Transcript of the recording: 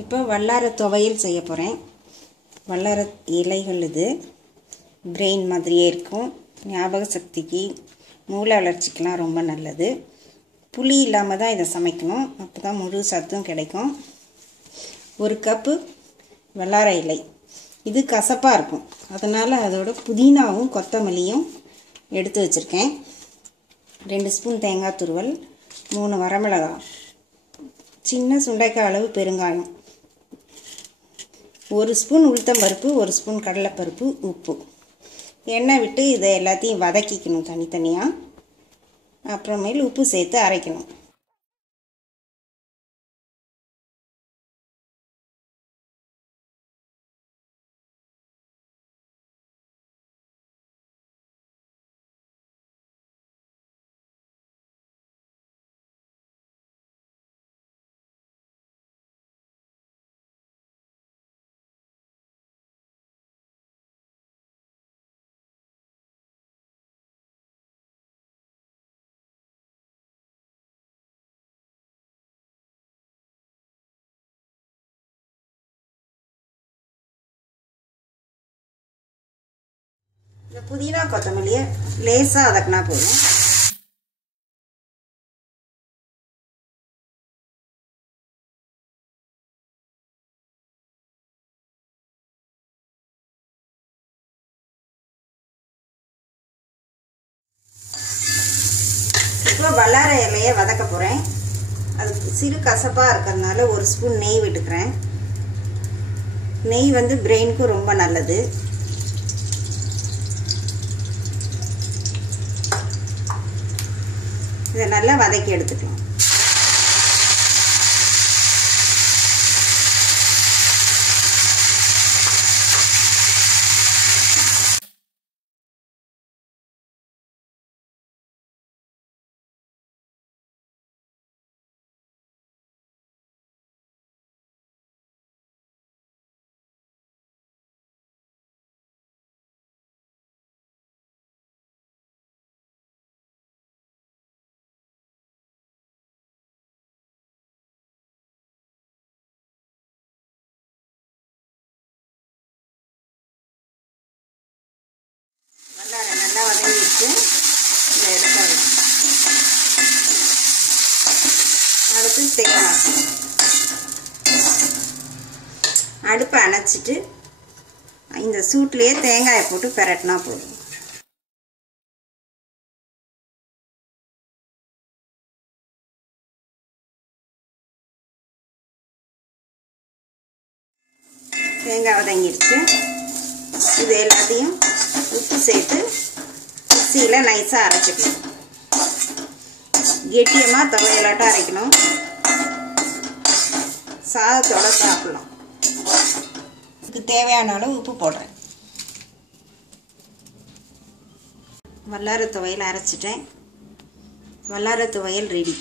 இப்போ வல்லாரை துவையல் செய்ய போகிறேன். வல்லாரை இலைகள் இது பிரெயின் மாதிரியே இருக்கும். ஞாபக சக்திக்கு, மூளை வளர்ச்சிக்கெலாம் ரொம்ப நல்லது. புளி இல்லாமல் தான் இதை சமைக்கணும், அப்போ தான் முழு சத்தும் கிடைக்கும். 1 கப்பு வல்லாரை இலை. இது கசப்பாக இருக்கும், அதனால் அதோட புதினாவும் கொத்தமல்லியும் எடுத்து வச்சுருக்கேன். 2 ஸ்பூன் தேங்காய் துருவல், 3 வரமிளகாய், சின்ன சுண்டைக்காய் அளவு பெருங்காயம், 1 ஸ்பூன் உளுத்தம்பருப்பு, 1 ஸ்பூன் கடலைப்பருப்பு, உப்பு. எண்ணெய் விட்டு இதை எல்லாத்தையும் வதக்கிக்கணும் தனித்தனியாக. அப்புறமேல் உப்பு சேர்த்து அரைக்கணும். இந்த புதினா கொத்தமல்லியை லேசாக வதக்கினா போதும். இப்போ வல்லாரை இலையை வதக்க போகிறேன். அதுக்கு சிறு கசப்பாக இருக்கிறதுனால 1 ஸ்பூன் நெய் விட்டுக்கிறேன். நெய் பிரெயினுக்கு ரொம்ப நல்லது. இதை நல்லா வதக்கி எடுத்துக்கலாம். வல்லாரை நல்லா வதங்கிட்டு இதை எடுத்தாரு. அடுத்து தேங்காய். அடுப்பை அணைச்சிட்டு இந்த சூட்லேயே தேங்காயை போட்டு பெரட்டினா போதும். தேங்காய் வதங்கிடுச்சு. இது எல்லாத்தையும் உப்பு சேர்த்து மிக்சியில் நைஸாக அரைச்சிக்கணும். கெட்டியமாக துவையலாட்டம் அரைக்கணும். சாதத்தோடு சாப்பிடலாம். இதுக்கு தேவையான அளவு உப்பு போடுறேன். வல்லாரை துவையல் அரைச்சிட்டேன். வல்லாரை துவையல் ரெடி.